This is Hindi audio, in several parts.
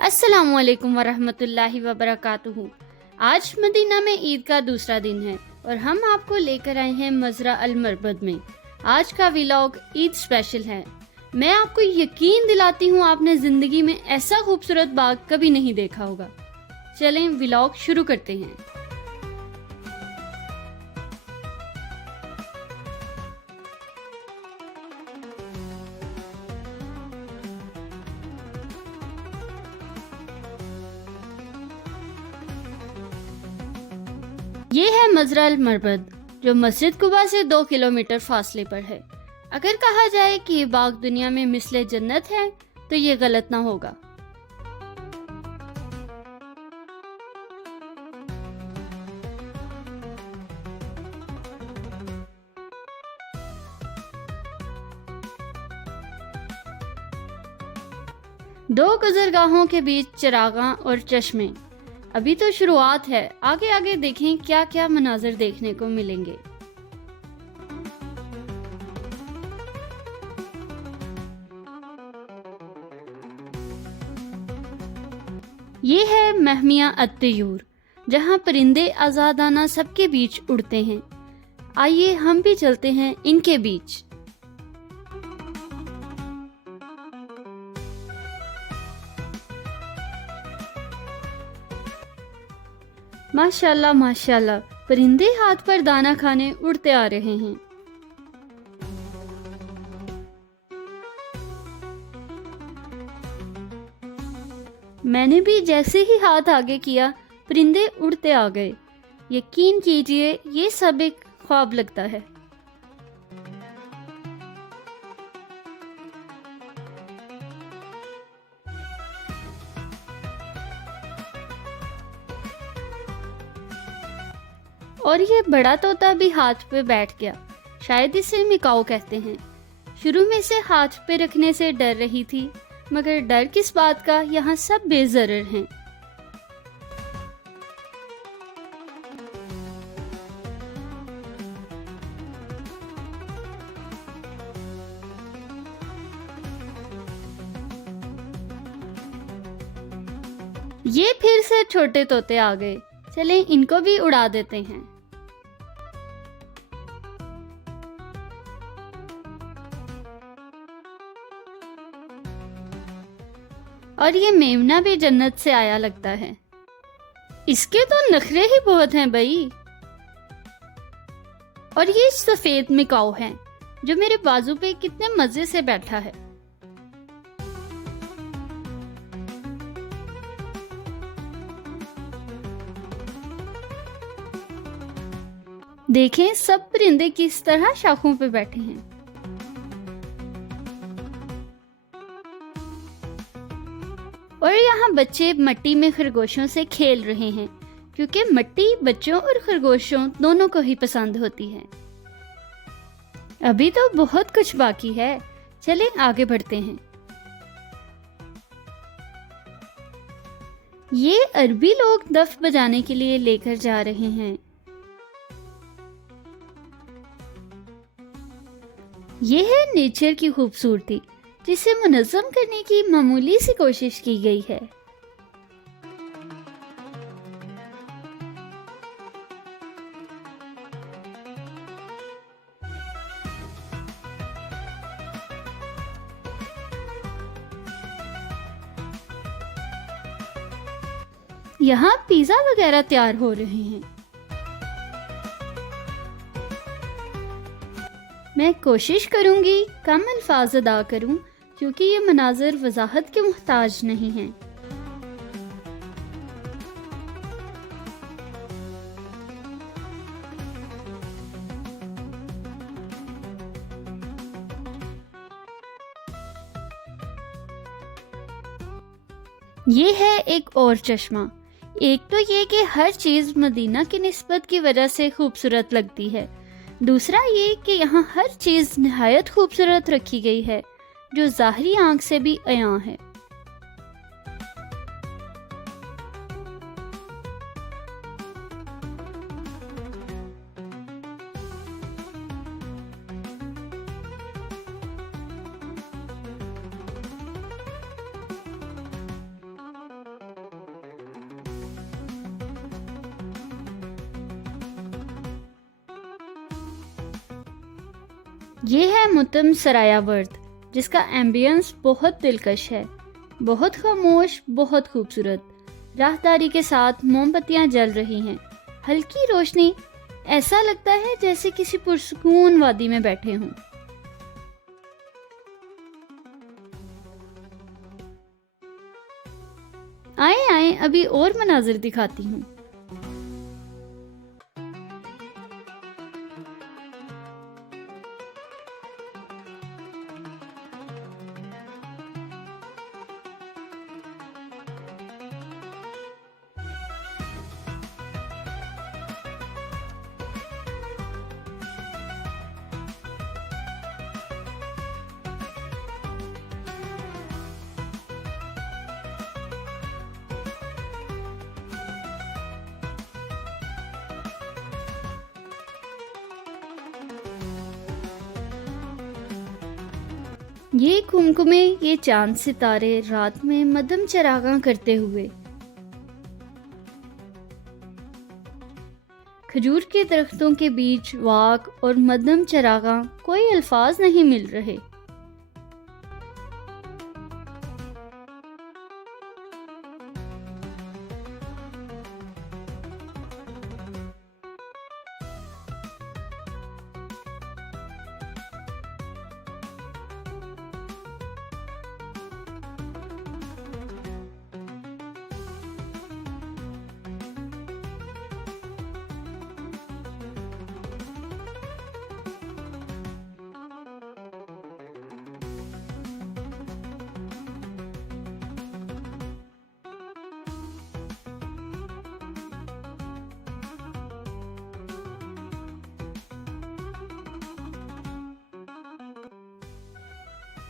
अस्सलामुअलैकुम वरहमतुल्लाहि वबरकातुहू। आज मदीना में ईद का दूसरा दिन है और हम आपको लेकर आए हैं मज़रा अल मरबद में। आज का व्लॉग ईद स्पेशल है। मैं आपको यकीन दिलाती हूँ आपने ज़िंदगी में ऐसा खूबसूरत बाग कभी नहीं देखा होगा। चलें व्लॉग शुरू करते हैं। ये है मज़रा अल मरबद जो मस्जिद कुबा से 2 किलोमीटर फासले पर है। अगर कहा जाए कि ये बाग दुनिया में मिसले जन्नत है तो ये गलत ना होगा। दो गुजरगाहों के बीच चिरागां और चश्मे। अभी तो शुरुआत है, आगे आगे देखें क्या क्या मनाजिर देखने को मिलेंगे। ये है महमिया अत्तयूर, जहाँ परिंदे आज़ादाना सबके बीच उड़ते हैं। आइए हम भी चलते हैं इनके बीच। माशाल्लाह माशाल्लाह, परिंदे हाथ पर दाना खाने उड़ते आ रहे हैं। मैंने भी जैसे ही हाथ आगे किया परिंदे उड़ते आ गए। यकीन कीजिए ये सब एक ख्वाब लगता है। और ये बड़ा तोता भी हाथ पे बैठ गया। शायद इसे मिकाओ कहते हैं। शुरू में से हाथ पे रखने से डर रही थी, मगर डर किस बात का, यहाँ सब बेज़रर हैं। ये फिर से छोटे तोते आ गए। चलें इनको भी उड़ा देते हैं। और ये मेमना भी जन्नत से आया लगता है। इसके तो नखरे ही बहुत हैं भाई। और ये सफेद मिकाओ है जो मेरे बाजू पे कितने मजे से बैठा है। देखें सब परिंदे किस तरह शाखों पे बैठे हैं। और यहाँ बच्चे मिट्टी में खरगोशों से खेल रहे हैं, क्योंकि मिट्टी बच्चों और खरगोशों दोनों को ही पसंद होती है। अभी तो बहुत कुछ बाकी है, चलें आगे बढ़ते हैं। ये अरबी लोग दफ बजाने के लिए लेकर जा रहे हैं। ये है नेचर की खूबसूरती, जिसे मुनज़्ज़म करने की मामूली सी कोशिश की गई है। यहाँ पिज़्ज़ा वगैरह तैयार हो रहे हैं। मैं कोशिश करूंगी कम अल्फाज अदा करूं, क्योंकि ये मनाज़िर वजाहत के मुहताज नहीं हैं। ये है एक और चश्मा। एक तो ये कि हर चीज़ मदीना की निस्बत की वजह से खूबसूरत लगती है। दूसरा ये कि यहाँ हर चीज़ निहायत खूबसूरत रखी गई है, जो ज़ाहरी आंख से भी अयां है। ये है मुत्तम सराया वर्द, जिसका एम्बियंस बहुत दिलकश है, बहुत खामोश, बहुत खूबसूरत। राहदारी के साथ मोमबत्तियां जल रही हैं, हल्की रोशनी, ऐसा लगता है जैसे किसी पुरसुकून वादी में बैठे हों। आए आए, अभी और मनाजिर दिखाती हूँ। ये कुमकुमे, ये चांद सितारे रात में मदम चरागां करते हुए। खजूर के दरख्तों के बीच वाक और मदम चरागां, कोई अल्फाज नहीं मिल रहे।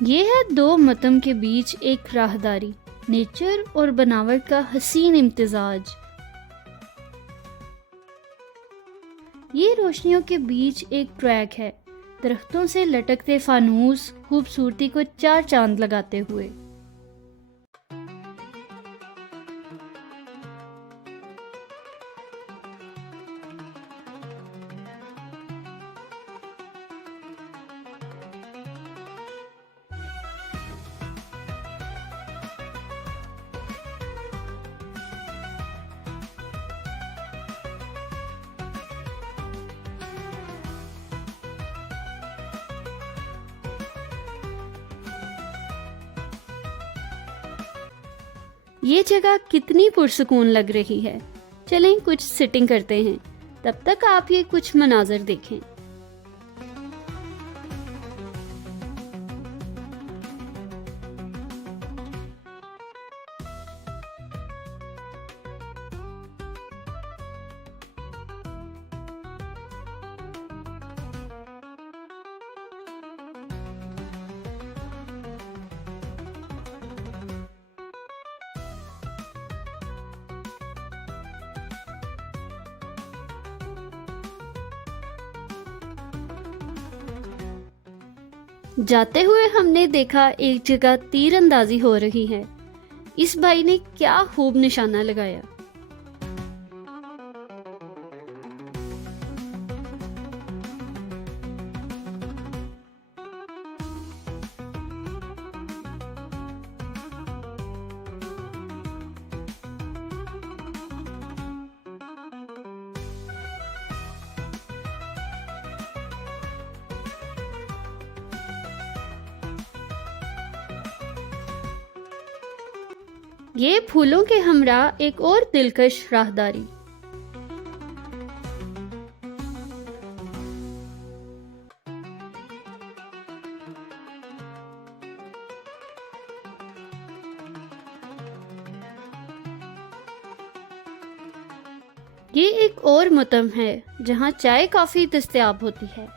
ये है दो मतम के बीच एक राहदारी, नेचर और बनावट का हसीन इम्तिजाज। ये रोशनियों के बीच एक ट्रैक है, दरख्तों से लटकते फानूस खूबसूरती को चार चांद लगाते हुए। ये जगह कितनी पुरसुकून लग रही है। चलें कुछ सिटिंग करते हैं, तब तक आप ये कुछ मनाजर देखें। जाते हुए हमने देखा एक जगह तीर अंदाजी हो रही है। इस भाई ने क्या खूब निशाना लगाया। ये फूलों के हमरा एक और दिलकश राहदारी। ये एक और मतम है जहाँ चाय काफी दस्तयाब होती है।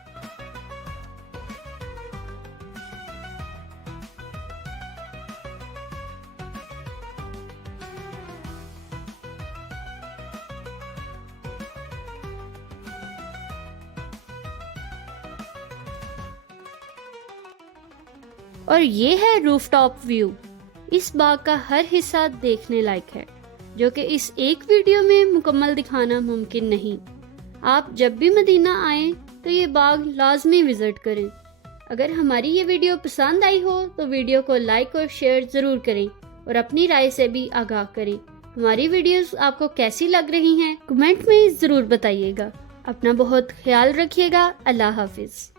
और ये है रूफटॉप व्यू। इस बाग का हर हिस्सा देखने लायक है, जो कि इस एक वीडियो में मुकम्मल दिखाना मुमकिन नहीं। आप जब भी मदीना आएं तो ये बाग लाजमी विजिट करें। अगर हमारी ये वीडियो पसंद आई हो तो वीडियो को लाइक और शेयर ज़रूर करें और अपनी राय से भी आगाह करें। हमारी वीडियोस आपको कैसी लग रही हैं कमेंट में ज़रूर बताइएगा। अपना बहुत ख्याल रखिएगा। अल्लाह हाफिज़।